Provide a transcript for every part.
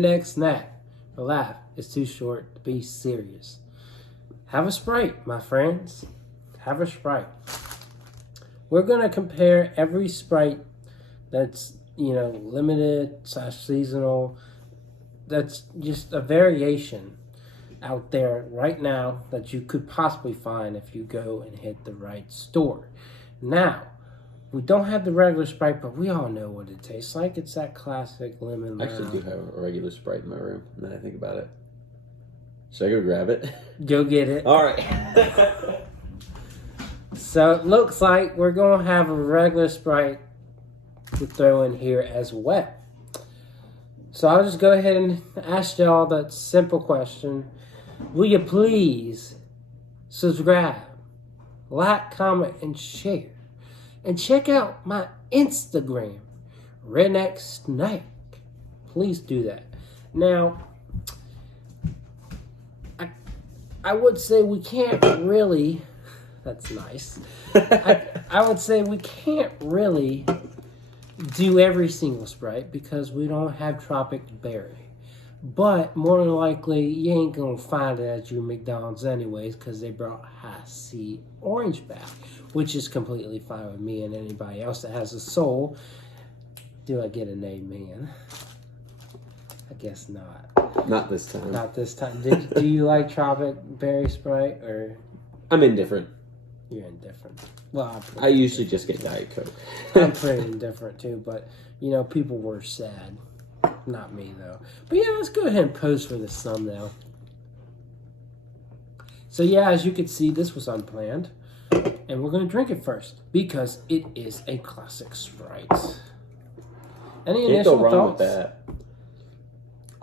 next snack or laugh is too short to be serious. Have a Sprite, my friends. Have a Sprite. We're going to compare every Sprite that's, limited / seasonal. That's just a variation out there right now that you could possibly find if you go and hit the right store. Now, we don't have the regular Sprite, but we all know what it tastes like. It's that classic lemon. I actually do have a regular Sprite in my room, now that I think about it. Should I go grab it? Go get it. All right. So it looks like we're going to have a regular Sprite to throw in here as well. So I'll just go ahead and ask y'all that simple question. Will you please subscribe, like, comment, and share? And check out my Instagram, Redneck Snack. Please do that. Now, I would say we can't really... That's nice. I would say we can't really do every single Sprite because we don't have Tropic Berry. But more than likely, you ain't going to find it at your McDonald's anyways because they brought High C Orange back, which is completely fine with me and anybody else that has a soul. Do I get a name, man? I guess not. Not this time. Not this time. Do you like Tropic Berry Sprite or? I'm indifferent. You're indifferent. Well, I usually just get Diet Coke. I'm pretty indifferent too, but people were sad. Not me though. But yeah, let's go ahead and pose for this thumbnail. So yeah, as you can see, this was unplanned. And we're going to drink it first because it is a classic Sprite. Any Can't initial go wrong thoughts? with that.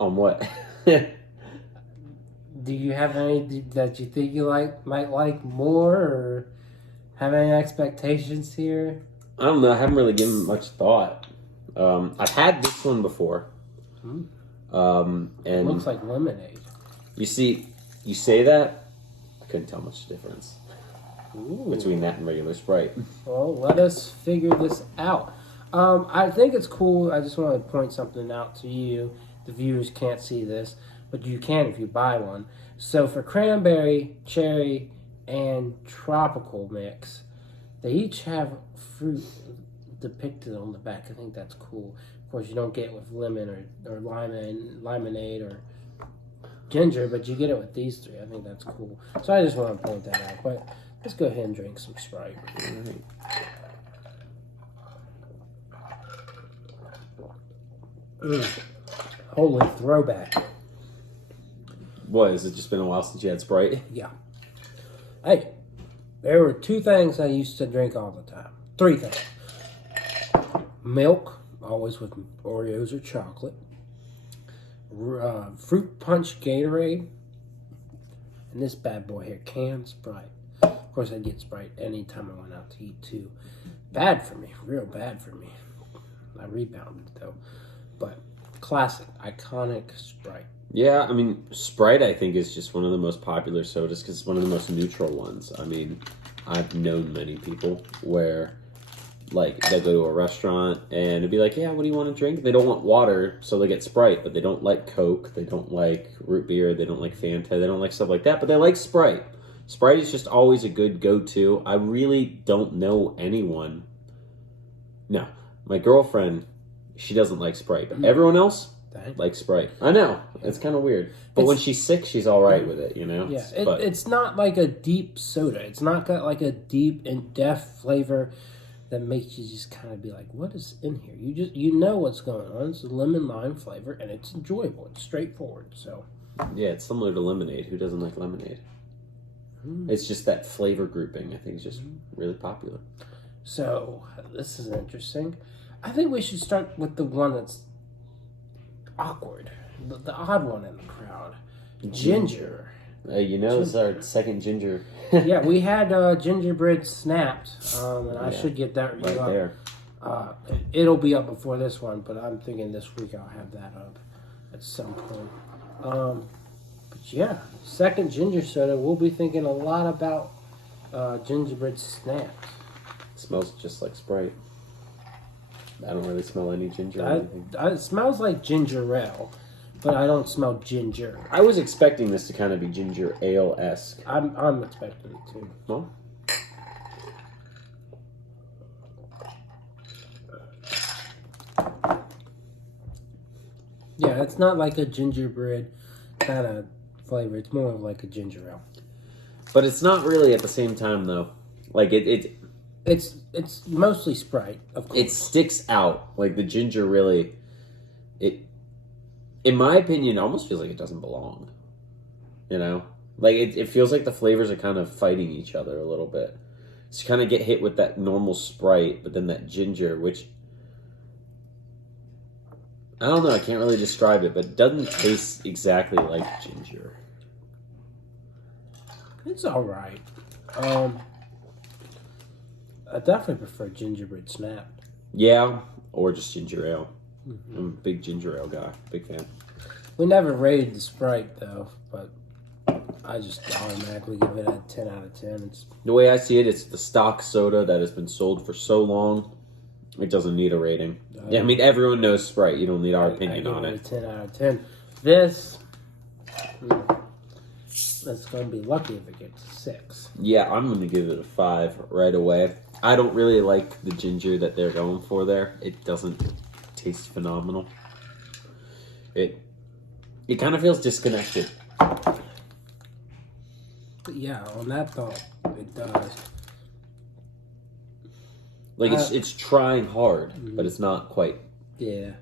On what? Do you have any that you think you might like more, or have any expectations here? I don't know. I haven't really given much thought. I've had this one before. And It looks like lemonade. You say that, I couldn't tell much difference between that and regular Sprite. Well, let us figure this out. I think it's cool. I just want to point something out to you. The viewers can't see this, but you can if you buy one. So for cranberry, cherry, and tropical mix, they each have fruit depicted on the back. I think that's cool. Of course, you don't get it with lemon or limonade or ginger, but you get it with these three. I think that's cool. So I just want to point that out. But let's go ahead and drink some Sprite. Holy throwback. What, has it just been a while since you had Sprite? Yeah. Hey, there were two things I used to drink all the time. Three things. Milk, always with Oreos or chocolate. Fruit punch Gatorade. And this bad boy here, canned Sprite. Of course, I'd get Sprite anytime I went out to eat too. Bad for me, real bad for me. I rebounded though. But classic, iconic Sprite. Yeah, I mean, Sprite, I think, is just one of the most popular sodas because it's one of the most neutral ones. I mean, I've known many people where, like, they'll go to a restaurant and it'd be like, yeah, what do you want to drink? They don't want water, so they get Sprite, but they don't like Coke, they don't like root beer, they don't like Fanta, they don't like stuff like that, but they like Sprite. Sprite is just always a good go-to. I really don't know anyone. No, my girlfriend, she doesn't like Sprite, but everyone else likes Sprite. I know, it's kind of weird. But when she's sick, she's all right with it, Yeah, it's not like a deep soda. It's not got like a deep in-depth flavor that makes you just kind of be like, what is in here? You know what's going on. It's a lemon lime flavor, and it's enjoyable. It's straightforward. So yeah, it's similar to lemonade. Who doesn't like lemonade? It's just that flavor grouping, I think, is just really popular. So this is interesting. I think we should start with the one that's awkward, the odd one in the crowd. Ginger. This is our second ginger. Yeah, we had gingerbread snapped, and I should get that right there. It'll be up before this one, but I'm thinking this week I'll have that up at some point. But yeah, second ginger soda. We'll be thinking a lot about gingerbread snaps. It smells just like Sprite. I don't really smell any ginger or anything. It smells like ginger ale, but I don't smell ginger. I was expecting this to kind of be ginger ale-esque. I'm expecting it too. Well, yeah, it's not like a gingerbread kind of flavor. It's more of like a ginger ale. but it's not really at the same time though. Like It's mostly Sprite, of course. it sticks out. Like the ginger really, it, in my opinion, it almost feels like it doesn't belong. You know, like it feels like the flavors are kind of fighting each other a little bit. So you kind of get hit with that normal Sprite, but then that ginger, which I don't know, I can't really describe it, but it doesn't taste exactly like ginger. It's all right. I definitely prefer gingerbread snap. Yeah, or just ginger ale. Mm-hmm. I'm a big ginger ale guy, big fan. We never rated the Sprite though, but I just automatically give it a 10 out of 10. It's The way I see it, it's the stock soda that has been sold for so long. It doesn't need a rating. Yeah, I mean, everyone knows Sprite. You don't need our opinion I on give it. a 10 out of 10. This, that's going to be lucky if it gets a 6. Yeah, I'm going to give it a 5 right away. I don't really like the ginger that they're going for there. It doesn't taste phenomenal. It kind of feels disconnected. But yeah, on that thought, it does. Like, it's trying hard, but it's not quite. Yeah.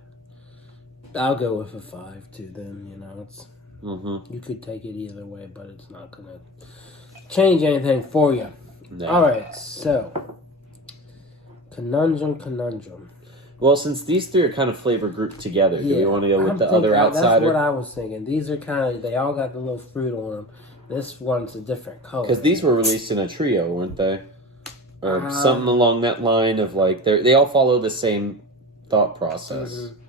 I'll go with a 5 too then, you know. It's You could take it either way, but it's not going to change anything for you. No. All right, so conundrum. Well, since these three are kind of flavor grouped together, do we want to go with the other That's outsider? what I was thinking. These are they all got the little fruit on them. This one's a different color. Because these were released in a trio, weren't they? Or something along that line of like, they all follow the same thought process. Mm-hmm.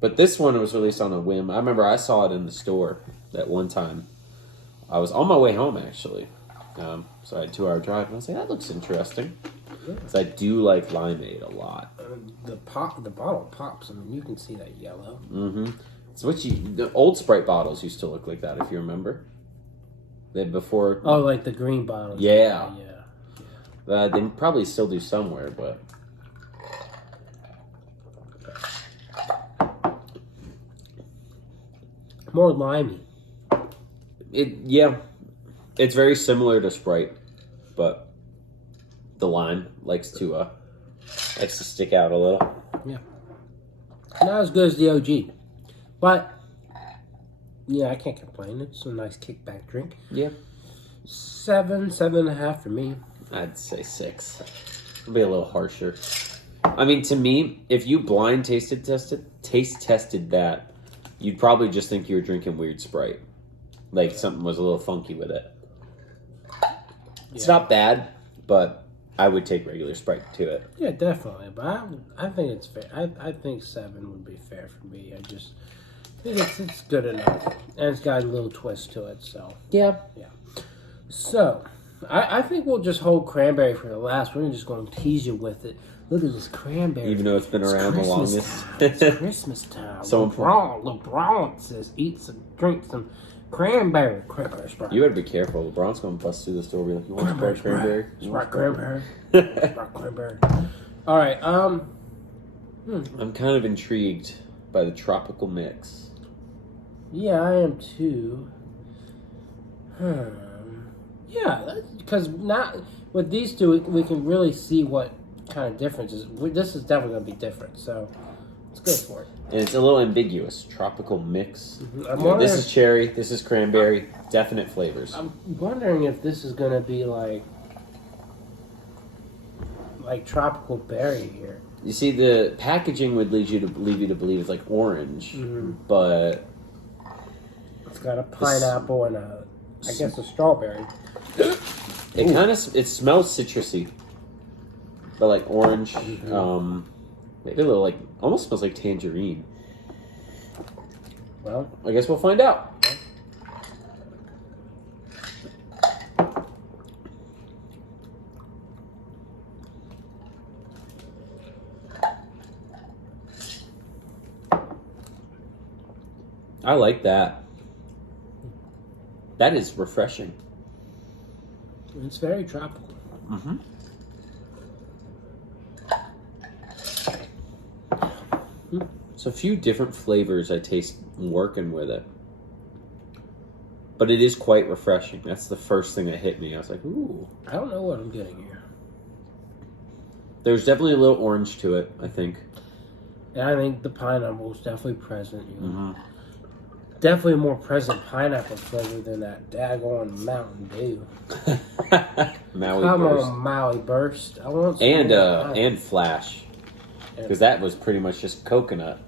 But this one was released on a whim. I remember I saw it in the store that one time. I was on my way home, actually. So I had a 2-hour drive, and I was like, that looks interesting. Because I do like Lymonade a lot. The bottle pops. I mean, you can see that yellow. Mm-hmm. So the old Sprite bottles used to look like that, if you remember. Before. Oh, like the green bottles. Yeah. Yeah. They probably still do somewhere, but More limey. it's very similar to Sprite, but the lime likes to stick out a little. Yeah. Not as good as the OG. But, yeah, I can't complain. It's a nice kickback drink. Yeah. 7.5 for me. I'd say 6. It'll be a little harsher. I mean, to me, if you blind taste tested that, you'd probably just think you were drinking weird Sprite. Like something was a little funky with it. It's not bad, but I would take regular Sprite to it. Yeah, definitely. But I think it's fair. I think 7 would be fair for me. I just think it's good enough. And it's got a little twist to it, so. Yeah. So, I think we'll just hold cranberry for the last. We're just going to tease you with it. Look at this cranberry. Even though it's been around the longest. It's Christmas time. So LeBron says, eat some, drink some cranberry Sprite. You better be careful. LeBron's going to bust through the store and be like, you want Sprite cranberry? Sprite cranberry. Sprite cranberry. All right. I'm kind of intrigued by the tropical mix. Yeah, I am too. Yeah, because not with these two, we can really see what kind of differences. This is definitely going to be different, so let's go for it. And it's a little ambiguous. Tropical mix. Mm-hmm. This is cherry. This is cranberry. Definite flavors. I'm wondering if this is going to be like tropical berry here. You see, the packaging would lead you to believe it's like orange, but It's got a pineapple and I guess a strawberry. it smells citrusy, but like orange. Maybe a little like almost smells like tangerine. Well, I guess we'll find out. I like that. That is refreshing. It's very tropical. Mm-hmm. It's a few different flavors I taste working with it. But it is quite refreshing. That's the first thing that hit me. I was like, ooh. I don't know what I'm getting here. There's definitely a little orange to it, I think. And I think the pineapple is definitely present. You know? Mm-hmm. Definitely a more present pineapple flavor than that daggone Mountain Dew. Maui Come Burst. on, Maui Burst. I want some more And Flash. Because that was pretty much just coconut.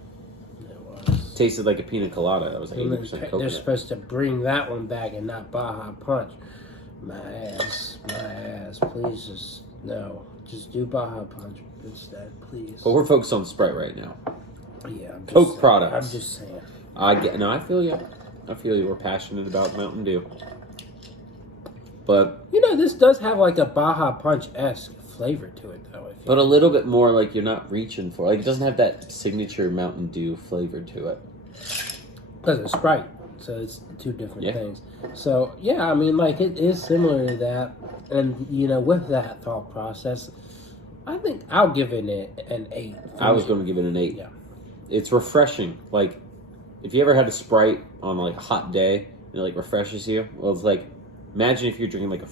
It was. Tasted like a pina colada. That was 80% They're coconut. supposed to bring that one back and not Baja Punch. My ass. Please just do Baja Punch instead, please. But we're focused on Sprite right now. Yeah, I'm just Coke saying. products. I'm just saying. I feel you. I feel you. We're passionate about Mountain Dew. But You know, this does have like a Baja Punch-esque flavor to it, though. I feel. But a little bit more like you're not reaching for. Like, it doesn't have that signature Mountain Dew flavor to it. Because it's Sprite, so it's two different things. So, yeah, I mean, like, it is similar to that. And, you know, with that thought process, I think I'll give it an 8. I was going to give it an 8. Yeah. It's refreshing. Like, if you ever had a Sprite on, like, a hot day and it, like, refreshes you, well, it's like, imagine if you're drinking, like,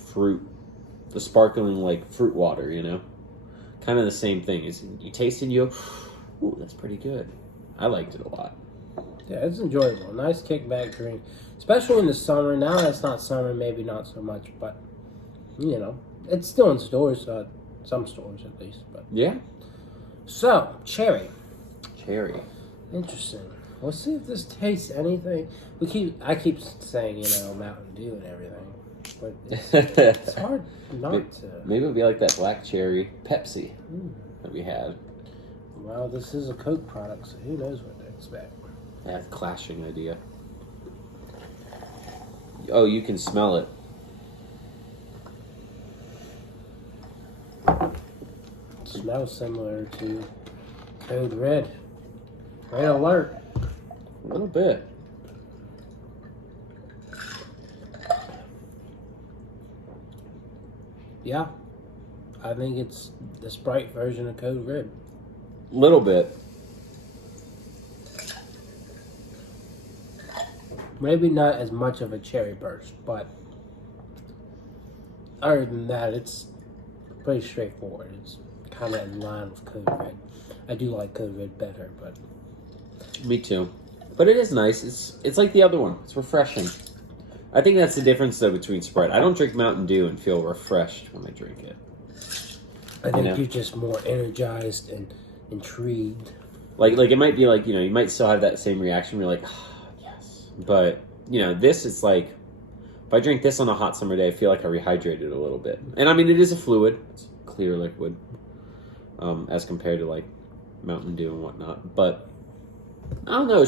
the sparkling, like, fruit water, you know? Kind of the same thing. You taste it and you go, ooh, that's pretty good. I liked it a lot. Yeah, it's enjoyable. Nice kickback drink. Especially in the summer. Now that it's not summer, maybe not so much, but, you know, it's still in stores, some stores at least. But Yeah. So, cherry. Cherry. Interesting. Let's see if this tastes anything. I keep saying, you know, Mountain Dew and everything, but it's hard not to. Maybe it'll be like that black cherry Pepsi that we had. Well, this is a Coke product, so who knows what to expect. That clashing idea. Oh, you can smell it. It smells similar to Code Red. Red alert. A little bit. Yeah. I think it's the Sprite version of Code Red. Little bit. Maybe not as much of a cherry burst, but other than that, it's pretty straightforward. It's kind of in line with Code Red. I do like Code Red better, but Me too. But it is nice. It's like the other one. It's refreshing. I think that's the difference though between Sprite. I don't drink Mountain Dew and feel refreshed when I drink it. I think you're just more energized and intrigued. Like it might be like, you know, you might still have that same reaction where you're like, oh, yes. But, you know, this is like, if I drink this on a hot summer day, I feel like I rehydrated a little bit. And I mean, it is a fluid. It's clear liquid as compared to like Mountain Dew and whatnot. But I don't know.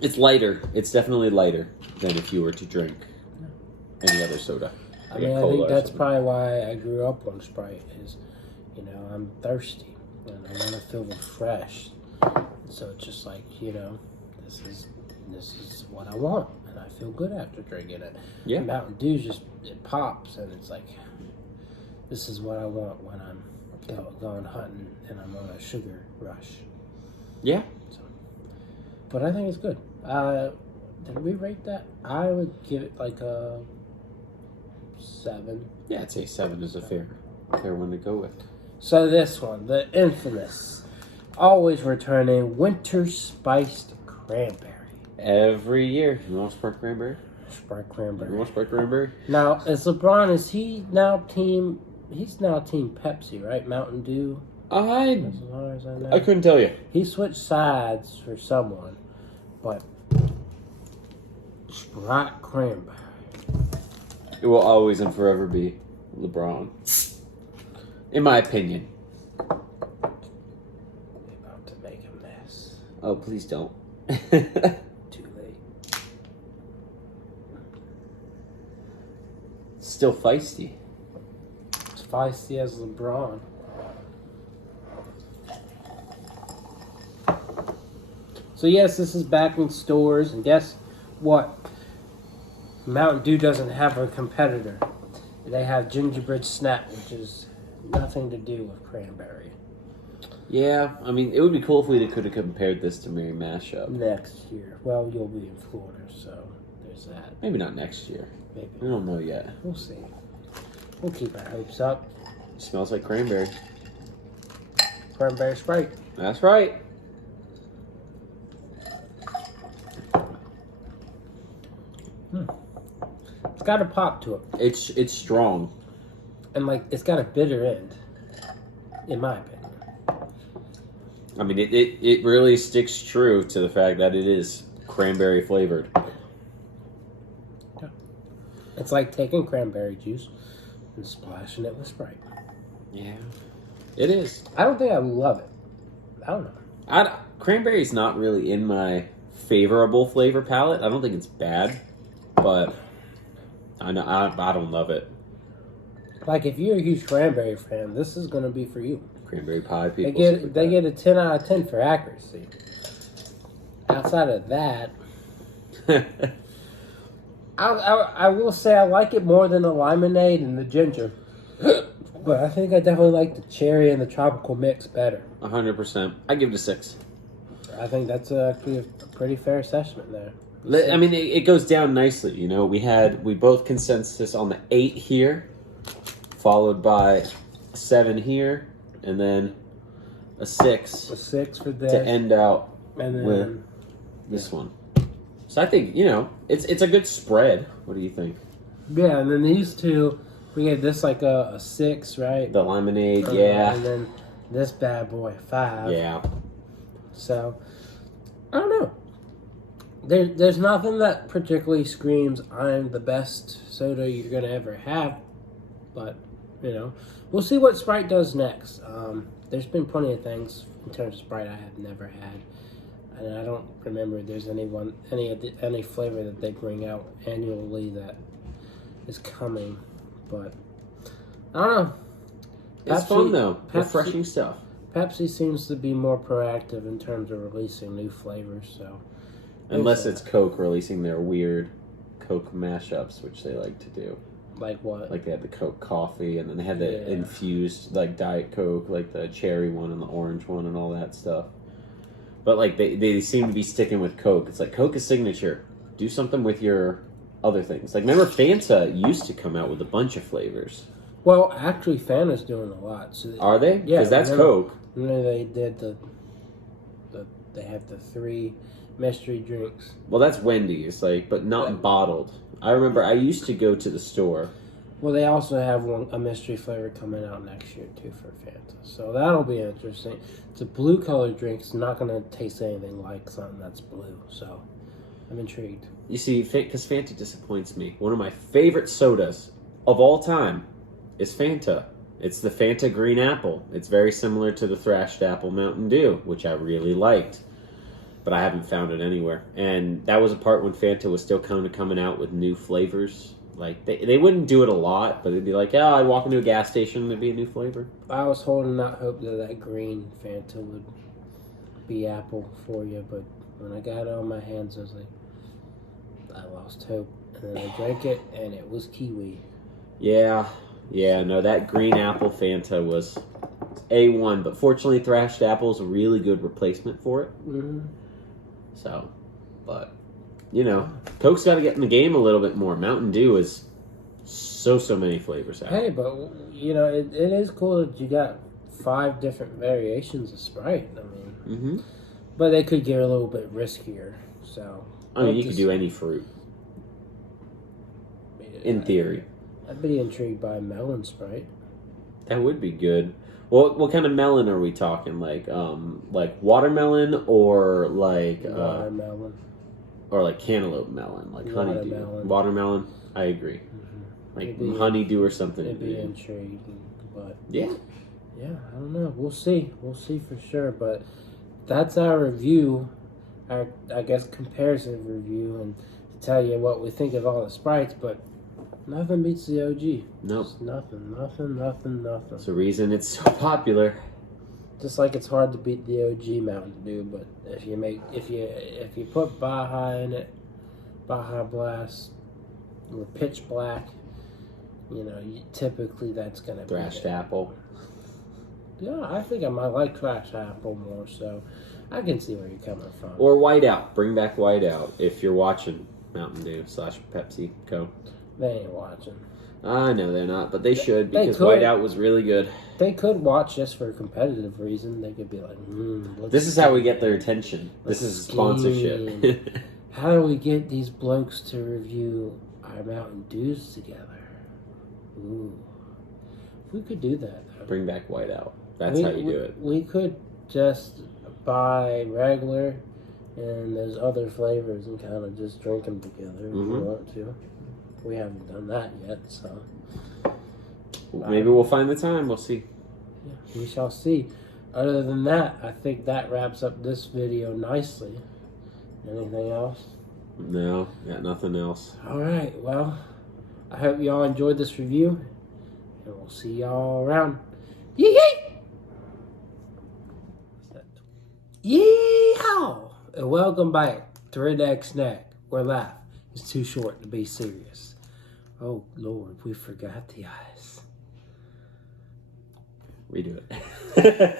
It's lighter. It's definitely lighter than if you were to drink any other soda. I mean, I think that's probably why I grew up on Sprite is, you know, I'm thirsty and I want to feel refreshed. So it's just like, you know, this is what I want and I feel good after drinking it. Yeah. Mountain Dew just, it pops and it's like, this is what I want when I'm going hunting and I'm on a sugar rush. Yeah. So, but I think it's good. Did we rate that? I would give it like a 7. Yeah, I'd say 7 is a fair one to go with. So this one, the infamous, always returning Winter Spiced Cranberry. Every year. You want Sprite Cranberry? Sprite Cranberry. You want Sprite Cranberry? Now, is LeBron, he's now team Pepsi, right? Mountain Dew? I As far as I know. couldn't tell you. He switched sides for someone, but Sprite Cranberry. It will always and forever be LeBron. In my opinion. They're about to make a mess. Oh, please don't. Too late. Still feisty. As feisty as LeBron. So yes, this is back in stores, and guess what? Mountain Dew doesn't have a competitor. They have Gingerbread Snap, which is nothing to do with cranberry. Yeah, I mean, it would be cool if we could have compared this to Mary Mashup. Next year. Well, you'll be in Florida, so there's that. Maybe not next year. Maybe. We don't know yet. We'll see. We'll keep our hopes up. It smells like cranberry. Cranberry Sprite. That's right. It's got a pop to it. It's strong. And, like, it's got a bitter end, in my opinion. I mean, it really sticks true to the fact that it is cranberry flavored. Yeah. It's like taking cranberry juice and splashing it with Sprite. Yeah, it is. I don't think I love it. I don't know. Cranberry's not really in my favorable flavor palette. I don't think it's bad, but I don't love it. Like, if you're a huge cranberry fan, this is going to be for you. Cranberry pie people. They get a 10 out of 10 for accuracy. Outside of that, I will say I like it more than the Lymonade and the ginger. But I think I definitely like the cherry and the tropical mix better. 100%. I give it a 6. I think that's actually a pretty fair assessment there. I mean, it goes down nicely. You know, we both consensus on the 8 here, followed by a 7 here, and then a 6. A 6 for this. To end out and then, with this one. So I think, you know, it's a good spread. What do you think? Yeah, and then these two, we gave this like a 6, right? The Lymonade, yeah. And then this bad boy, 5. Yeah. So, I don't know. There's nothing that particularly screams, I'm the best soda you're going to ever have. But, you know, we'll see what Sprite does next. There's been plenty of things in terms of Sprite I have never had. And I don't remember if there's any flavor that they bring out annually that is coming. But, I don't know. It's fun, though. Refreshing stuff. Pepsi seems to be more proactive in terms of releasing new flavors, so... Unless it's Coke releasing their weird Coke mashups, which they like to do. Like what? Like they had the Coke coffee, and then they had the infused, like, Diet Coke, like the cherry one and the orange one and all that stuff. But, like, they seem to be sticking with Coke. It's like, Coke is signature. Do something with your other things. Like, remember Fanta used to come out with a bunch of flavors. Well, actually, Fanta's doing a lot. So Are they? Yeah. Because that's Coke. They did they have the 3 mystery drinks. Well, that's Wendy's, like, but not bottled. I remember I used to go to the store. Well, they also have a mystery flavor coming out next year, too, for Fanta. So that'll be interesting. It's a blue-colored drink. It's not going to taste anything like something that's blue. So I'm intrigued. You see, because Fanta disappoints me. One of my favorite sodas of all time is Fanta. It's the Fanta Green Apple. It's very similar to the Thrashed Apple Mountain Dew, which I really liked. But I haven't found it anywhere. And that was a part when Fanta was still kind of coming out with new flavors. Like, they wouldn't do it a lot, but it'd be like, I'd walk into a gas station and there'd be a new flavor. I was holding out hope that green Fanta would be apple for you, but when I got it on my hands, I was like, I lost hope. And then I drank it, and it was kiwi. Yeah, no, that green apple Fanta was A1, but fortunately Thrashed Apple is a really good replacement for it. Mm-hmm. So, but, you know, Coke's got to get in the game a little bit more. Mountain Dew is so many flavors out. Hey, but, you know, it is cool that you got 5 different variations of Sprite. I mean, but they could get a little bit riskier, so... I mean, you could do any fruit. In theory. I'd be intrigued by melon Sprite. That would be good. Well, what kind of melon are we talking? Like watermelon or like watermelon, or like cantaloupe melon, like honeydew. Watermelon. I agree. Like honeydew or something. It'd be intriguing, but yeah, I don't know. We'll see for sure. But that's our review, our I guess comparative review, and to tell you what we think of all the Sprites, but. Nothing beats the OG. Nope. Just nothing. That's the reason it's so popular. Just like it's hard to beat the OG Mountain Dew, but if you put Baja in it, Baja Blast or Pitch Black, typically that's gonna Thrashed be it. apple. Yeah, I think I might like Thrashed Apple more, so I can see where you're coming from. Or Whiteout. Bring back Whiteout if you're watching Mountain Dew / Pepsi Co. They ain't watching. I know they're not, but they should, because could. Whiteout was really good. They could watch just for a competitive reason. They could be like, this is how we get their attention. This is sponsorship. How do we get these blokes to review our Mountain Dews together? Ooh. We could do that, though. Bring back Whiteout. That's how you do it. We could just buy regular and those other flavors and kind of just drink them together if we want to. We haven't done that yet, so... Maybe we'll find the time. We'll see. Yeah, we shall see. Other than that, I think that wraps up this video nicely. Anything else? No, got nothing else. All right, well, I hope y'all enjoyed this review, and we'll see y'all around. Yee-yee! Yee-haw! And welcome back to Redneck Snack, where life is too short to be serious. Oh, Lord, we forgot the ice. Redo it.